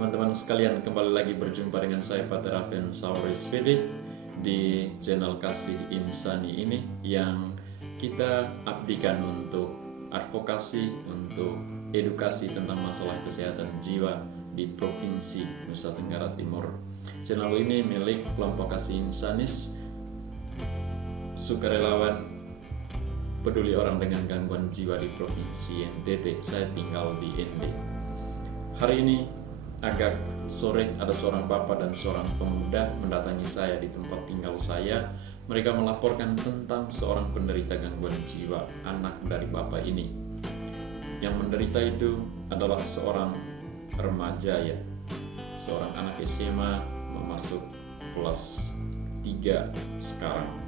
Teman-teman sekalian, kembali lagi berjumpa dengan saya Pater Aven Sauris Vede di channel Kasih Insani ini yang kita abdikan untuk advokasi, untuk edukasi tentang masalah kesehatan jiwa di Provinsi Nusa Tenggara Timur. Channel ini milik kelompok Kasih Insanis, sukarelawan peduli orang dengan gangguan jiwa di Provinsi NTT. Saya tinggal di ND. Hari ini agak sore, ada seorang bapak dan seorang pemuda mendatangi saya di tempat tinggal saya. Mereka melaporkan tentang seorang penderita gangguan jiwa, anak dari bapak ini. Yang menderita itu adalah seorang remaja, seorang anak SMA masuk kelas 3 sekarang.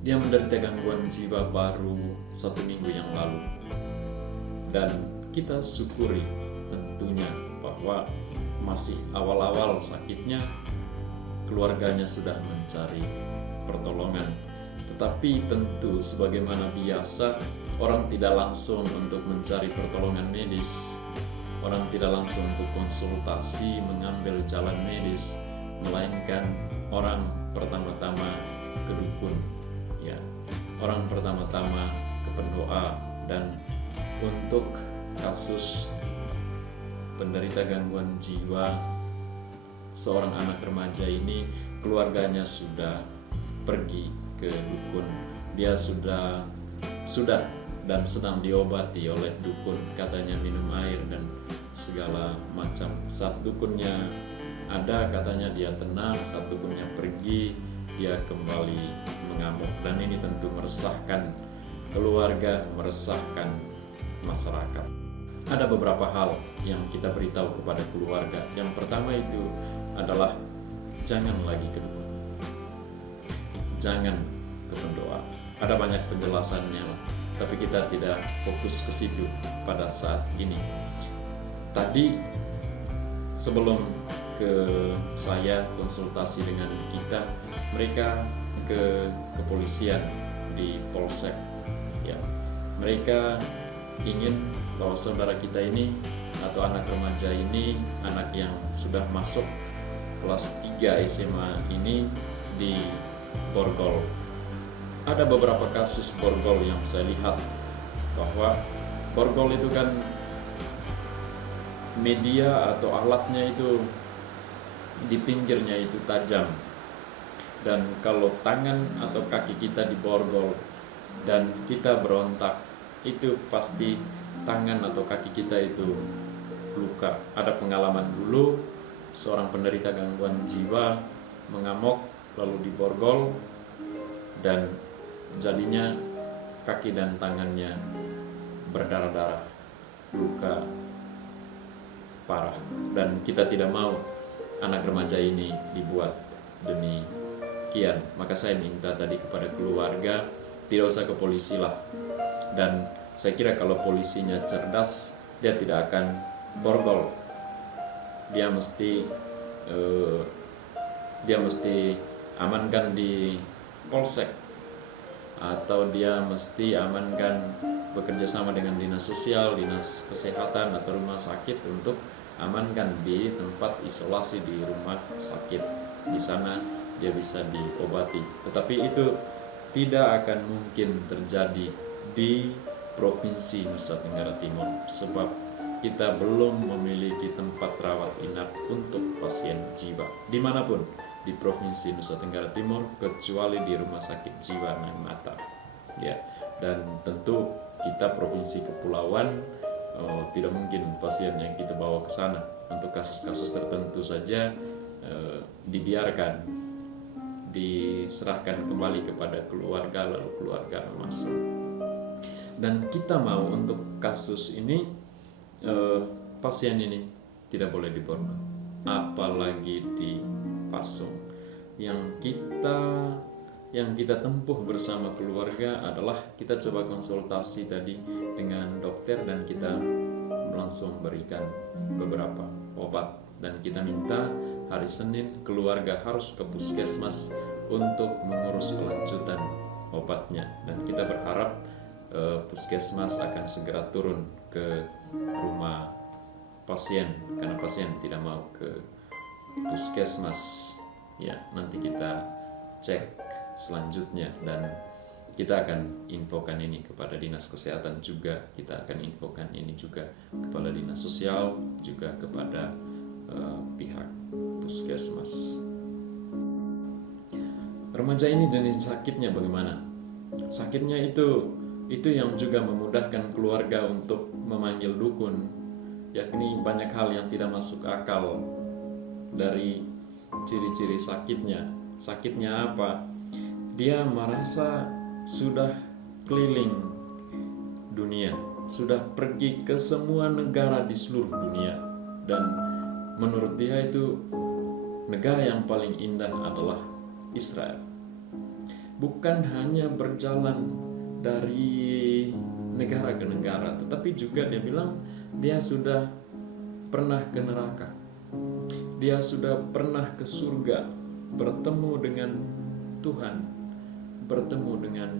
Dia menderita gangguan jiwa baru 1 minggu yang lalu. Dan kita syukuri tentunya bahwa masih awal-awal sakitnya, keluarganya sudah mencari pertolongan. Tetapi tentu sebagaimana biasa, orang tidak langsung untuk mencari pertolongan medis. Orang tidak langsung untuk konsultasi, mengambil jalan medis, melainkan orang pertama-tama ke dukun, orang pertama-tama ke pendoa. Dan untuk kasus penderita gangguan jiwa seorang anak remaja ini, keluarganya sudah pergi ke dukun. Dia sudah dan sedang diobati oleh dukun, katanya minum air dan segala macam. Saat dukunnya ada, katanya dia tenang. Saat dukunnya pergi, dia kembali mengamuk. Dan ini tentu meresahkan keluarga, meresahkan masyarakat. Ada beberapa hal yang kita beritahu kepada keluarga. Yang pertama itu adalah jangan lagi ke dukun, jangan ke pendoa. Ada banyak penjelasannya, tapi kita tidak fokus ke situ pada saat ini. Tadi sebelum ke saya konsultasi dengan kita, mereka ke kepolisian di Polsek. Mereka ingin bahwa saudara kita ini atau anak remaja ini, anak yang sudah masuk kelas 3 SMA ini, di borgol. Ada beberapa kasus borgol yang saya lihat, bahwa borgol itu kan media atau alatnya itu di pinggirnya itu tajam. Dan kalau tangan atau kaki kita diborgol dan kita berontak, itu pasti tangan atau kaki kita itu luka. Ada pengalaman dulu, seorang penderita gangguan jiwa mengamuk lalu diborgol, dan jadinya kaki dan tangannya berdarah-darah, luka parah. Dan kita tidak mau anak remaja ini dibuat demikian. Maka saya minta tadi kepada keluarga, tidak usah ke polisi lah. Dan saya kira kalau polisinya cerdas, dia tidak akan borgol. Dia mesti amankan di polsek, atau dia mesti amankan bekerja sama dengan dinas sosial, dinas kesehatan atau rumah sakit untuk amankan di tempat isolasi di rumah sakit. Di sana dia bisa diobati. Tetapi itu tidak akan mungkin terjadi di Provinsi Nusa Tenggara Timur, sebab kita belum memiliki tempat rawat inap untuk pasien jiwa dimanapun di Provinsi Nusa Tenggara Timur, kecuali di Rumah Sakit Jiwa Nangmata. Dan tentu kita provinsi kepulauan, tidak mungkin pasien yang kita bawa ke sana. Untuk kasus-kasus tertentu saja dibiarkan, diserahkan kembali kepada keluarga, lalu keluarga masuk. Dan kita mau untuk kasus ini, pasien ini tidak boleh diborgol, apalagi dipasung. Yang kita tempuh bersama keluarga adalah kita coba konsultasi tadi dengan dokter, dan kita langsung berikan beberapa obat. Dan kita minta hari Senin keluarga harus ke puskesmas untuk mengurus kelanjutan obatnya. Dan kita berharap puskesmas akan segera turun ke rumah pasien, karena pasien tidak mau ke puskesmas. Ya, nanti kita cek selanjutnya dan kita akan infokan ini kepada dinas kesehatan juga, kita akan infokan ini juga kepada dinas sosial, juga kepada pihak puskesmas. Remaja ini jenis sakitnya bagaimana? Sakitnya itu yang juga memudahkan keluarga untuk memanggil dukun, yakni banyak hal yang tidak masuk akal dari ciri-ciri sakitnya. Sakitnya apa? Dia merasa sudah keliling dunia, sudah pergi ke semua negara di seluruh dunia, dan menurut dia itu negara yang paling indah adalah Israel. Bukan hanya berjalan dari negara ke negara, tetapi juga dia bilang dia sudah pernah ke neraka, dia sudah pernah ke surga, bertemu dengan Tuhan, bertemu dengan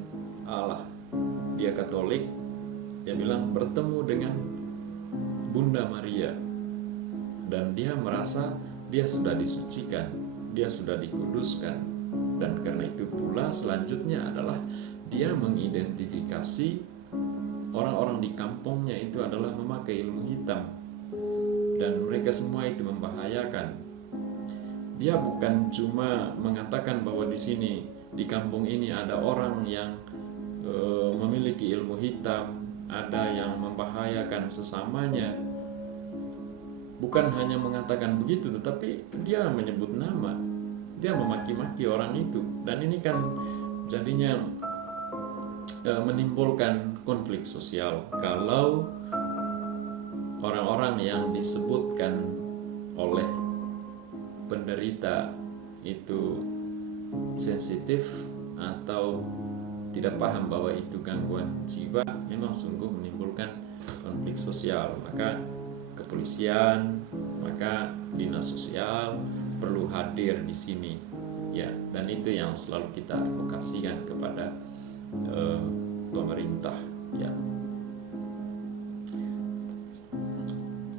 Allah. Dia Katolik, dia bilang bertemu dengan Bunda Maria, dan dia merasa dia sudah disucikan, dia sudah dikuduskan. Dan karena itu pula selanjutnya adalah dia mengidentifikasi orang-orang di kampungnya itu adalah memakai ilmu hitam, dan mereka semua itu membahayakan. Dia bukan cuma mengatakan bahwa di sini, di kampung ini ada orang yang memiliki ilmu hitam, ada yang membahayakan sesamanya. Bukan hanya mengatakan begitu, tetapi dia menyebut nama, dia memaki-maki orang itu. Dan ini kan jadinya menimbulkan konflik sosial kalau orang-orang yang disebutkan oleh penderita itu sensitif atau tidak paham bahwa itu gangguan jiwa, memang sungguh menimbulkan konflik sosial. Maka kepolisian, maka dinas sosial perlu hadir di sini, ya. Dan itu yang selalu kita advokasikan kepada pemerintah, ya.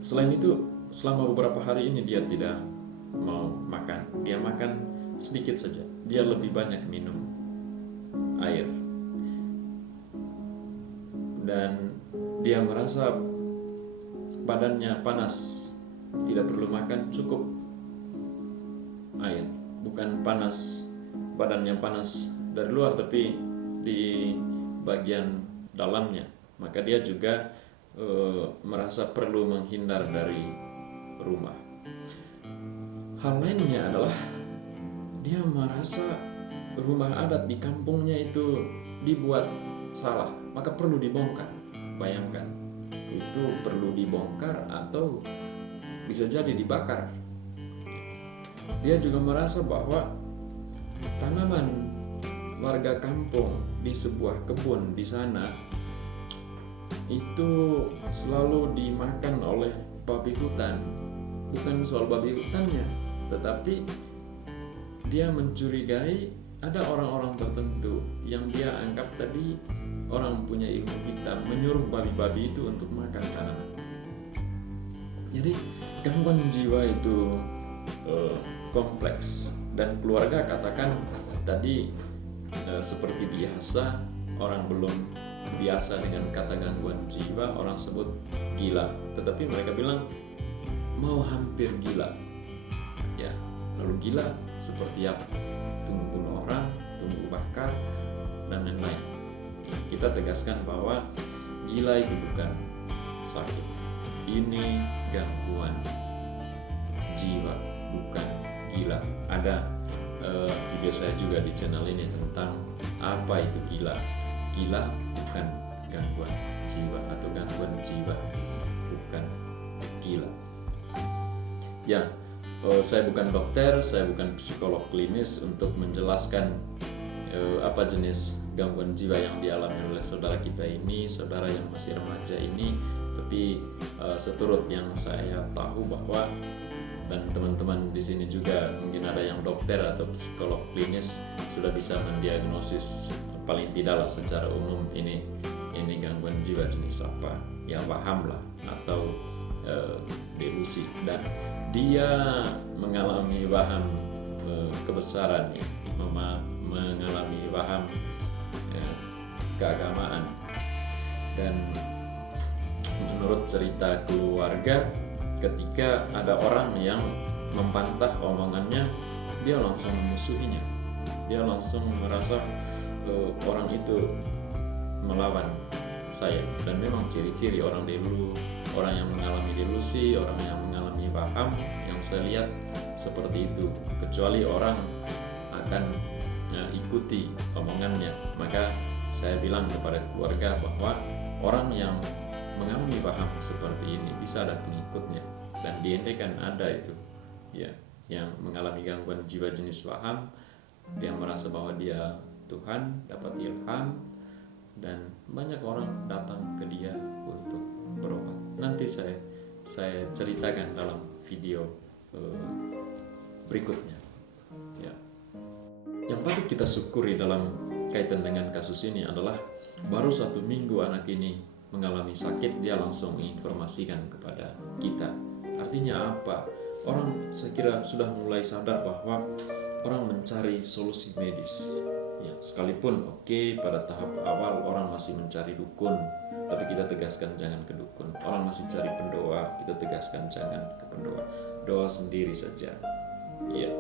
Selain itu, selama beberapa hari ini dia tidak mau makan, dia makan sedikit saja, dia lebih banyak minum air, dan dia merasa badannya panas, tidak perlu makan, cukup air. Bukan panas, badannya panas dari luar, tapi di bagian dalamnya. Maka dia juga merasa perlu menghindar dari rumah. Hal lainnya adalah dia merasa rumah adat di kampungnya itu dibuat salah, maka perlu dibongkar. Bayangkan, itu perlu dibongkar atau bisa jadi dibakar. Dia juga merasa bahwa tanaman warga kampung di sebuah kebun di sana itu selalu dimakan oleh babi hutan. Bukan soal babi hutannya, tetapi dia mencurigai ada orang-orang tertentu yang dia anggap tadi orang punya ilmu hitam, menyuruh babi-babi itu untuk makan tanaman. Jadi gangguan jiwa itu kompleks, dan keluarga katakan tadi seperti biasa, orang belum biasa dengan kata gangguan jiwa, orang sebut gila, tetapi mereka bilang mau hampir gila, ya. Lalu gila seperti apa? Tunggu bunuh orang, tunggu bakar, dan lain-lain. Kita tegaskan bahwa gila itu bukan sakit, ini gangguan jiwa, bukan gila. Ada video saya juga di channel ini tentang apa itu gila. Gila bukan gangguan jiwa, atau gangguan jiwa bukan gila. Ya, saya bukan dokter, saya bukan psikolog klinis untuk menjelaskan apa jenis gangguan jiwa yang dialami oleh saudara kita ini, saudara yang masih remaja ini. Tapi seturut yang saya tahu bahwa, dan teman-teman di sini juga mungkin ada yang dokter atau psikolog klinis sudah bisa mendiagnosis paling tidaklah secara umum ini gangguan jiwa jenis apa, ya paham lah, atau delusi, dan dia mengalami waham kebesarannya, mengalami waham keagamaan. Dan menurut cerita keluarga, ketika ada orang yang membantah omongannya, dia langsung memusuhinya, dia langsung merasa orang itu melawan saya. Dan memang ciri-ciri orang yang mengalami delusi, orang yang mengalami paham, yang saya lihat seperti itu. Kecuali orang akan ikuti omongannya, maka saya bilang kepada keluarga bahwa orang yang mengalami paham seperti ini bisa ada pengikutnya. Dan di Ende kan ada itu ya, yang mengalami gangguan jiwa jenis paham, dia merasa bahwa dia Tuhan, dapat ilham, dan banyak orang datang ke dia untuk berobat. Nanti saya ceritakan dalam video berikutnya ya. Yang patut kita syukuri dalam kaitan dengan kasus ini adalah baru 1 minggu anak ini mengalami sakit, dia langsung menginformasikan kepada kita. Artinya apa? Orang saya kira sudah mulai sadar bahwa orang mencari solusi medis ya, sekalipun pada tahap awal orang masih mencari dukun, tapi kita tegaskan jangan ke dukun. Orang masih cari pendoa, kita tegaskan jangan ke pendoa, doa sendiri saja ya.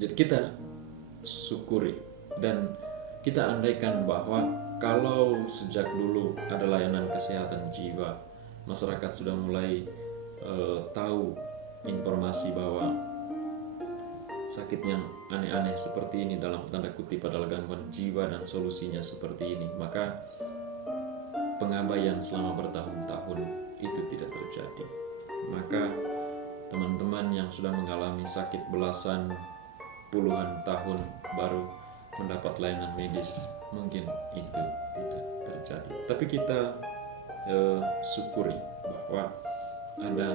Jadi kita syukuri dan kita andaikan bahwa kalau sejak dulu ada layanan kesehatan jiwa, masyarakat sudah mulai tahu informasi bahwa sakit yang aneh-aneh seperti ini, dalam tanda kutip adalah gangguan jiwa, dan solusinya seperti ini, maka pengabaian selama bertahun-tahun itu tidak terjadi. Maka teman-teman yang sudah mengalami sakit belasan puluhan tahun baru mendapat layanan medis, mungkin itu tidak terjadi. Tapi kita syukuri bahwa ada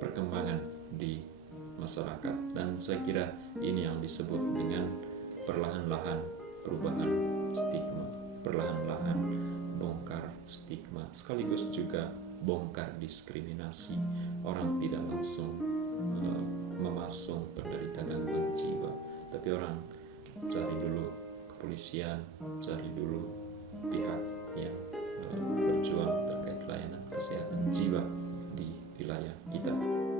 perkembangan di masyarakat, dan saya kira ini yang disebut dengan perlahan-lahan perubahan stigma, perlahan-lahan bongkar stigma, sekaligus juga bongkar diskriminasi. Orang tidak langsung memasung penderita gangguan jiwa, tapi orang cari dulu kepolisian, cari dulu pihak yang berjuang terkait layanan kesehatan jiwa di wilayah kita.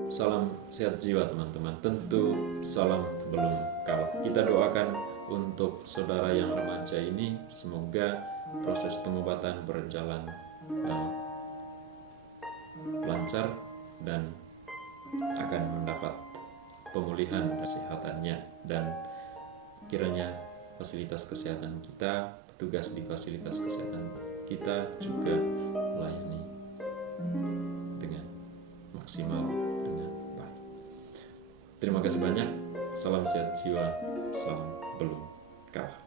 Salam sehat jiwa teman-teman, tentu salam belum kalah. Kita doakan untuk saudara yang remaja ini, semoga proses pengobatan berjalan lancar dan akan mendapat pemulihan kesehatannya, dan kiranya fasilitas kesehatan kita, petugas di fasilitas kesehatan kita juga melayani dengan maksimal, dengan baik. Terima kasih banyak. Salam sehat jiwa, salam belum kalah.